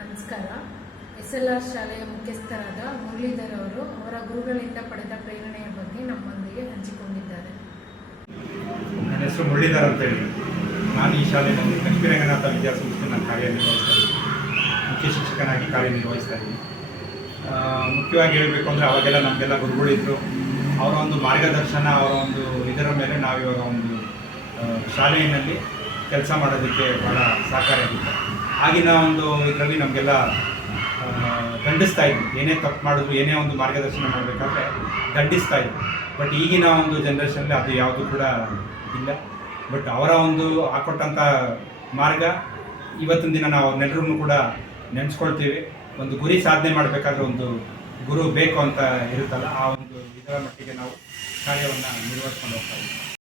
ನಮಸ್ಕಾರ. SLR ಶಾಲೆಯ ಮುಖ್ಯಸ್ಥರಾದ ಮುರಳೀಧರ್ ಅವರು ಅವರ ಗುರುಗಳಿಂದ ಪಡೆದ ಪ್ರೇರಣೆಯ ಬಗ್ಗೆ ನಮ್ಮೊಂದಿಗೆ ಹಂಚಿಕೊಂಡಿದ್ದಾರೆ. ನನ್ನ ಹೆಸರು ಮುರಳೀಧರ್ ಅಂತೇಳಿ. ನಾನು ಈ ಶಾಲೆಯಲ್ಲಿ ಲಕ್ಷ್ಮೀ ರಂಗನಾಥ ವಿದ್ಯಾಸಂಸ್ಥೆ ನಾನು ಕಾರ್ಯನಿರ್ವಹಿಸ್ತಾ ಮುಖ್ಯ ಶಿಕ್ಷಕನಾಗಿ ಕಾರ್ಯನಿರ್ವಹಿಸ್ತಾ ಇದ್ದೀನಿ. ಮುಖ್ಯವಾಗಿ ಹೇಳಬೇಕು ಅಂದರೆ ಅವಾಗೆಲ್ಲ ನಮಗೆಲ್ಲ ಗುರುಗಳಿದ್ದರು. ಅವರ ಒಂದು ಮಾರ್ಗದರ್ಶನ, ಅವರ ಒಂದು ಇದರ ಮೇಲೆ ನಾವಿವಾಗ ಒಂದು ಶಾಲೆಯಲ್ಲಿ ಕೆಲಸ ಮಾಡೋದಕ್ಕೆ ಭಾಳ ಸಹಕಾರಿಯಾಗಿತ್ತು. ಆಗಿನ ಒಂದು ಇದರಲ್ಲಿ ನಮಗೆಲ್ಲ ದಂಡಿಸ್ತಾ ಇದ್ವಿ. ಏನೇ ತಪ್ಪು ಮಾಡಿದ್ರು, ಏನೇ ಒಂದು ಮಾರ್ಗದರ್ಶನ ಮಾಡಬೇಕಾದ್ರೆ ದಂಡಿಸ್ತಾ ಇದ್ವಿ. ಬಟ್ ಈಗಿನ ಒಂದು ಜನ್ರೇಷನಲ್ಲಿ ಅದು ಯಾವುದು ಕೂಡ ಇಲ್ಲ. ಬಟ್ ಅವರ ಒಂದು ಹಾಕೊಟ್ಟಂಥ ಮಾರ್ಗ ಇವತ್ತಿನ ದಿನ ನಾವು ಅವ್ರನ್ನೆಲ್ಲರೂ ಕೂಡ ನೆನೆಸ್ಕೊಳ್ತೀವಿ. ಒಂದು ಗುರಿ ಸಾಧನೆ ಮಾಡಬೇಕಾದ್ರೆ ಒಂದು ಗುರು ಬೇಕು ಅಂತ ಇರುತ್ತಲ್ಲ, ಆ ಒಂದು ಇದರ ಮಟ್ಟಿಗೆ ನಾವು ಕಾರ್ಯವನ್ನು ನಿರ್ವಹಿಸ್ಕೊಂಡು ಹೋಗ್ತಾ ಇದ್ದೀವಿ.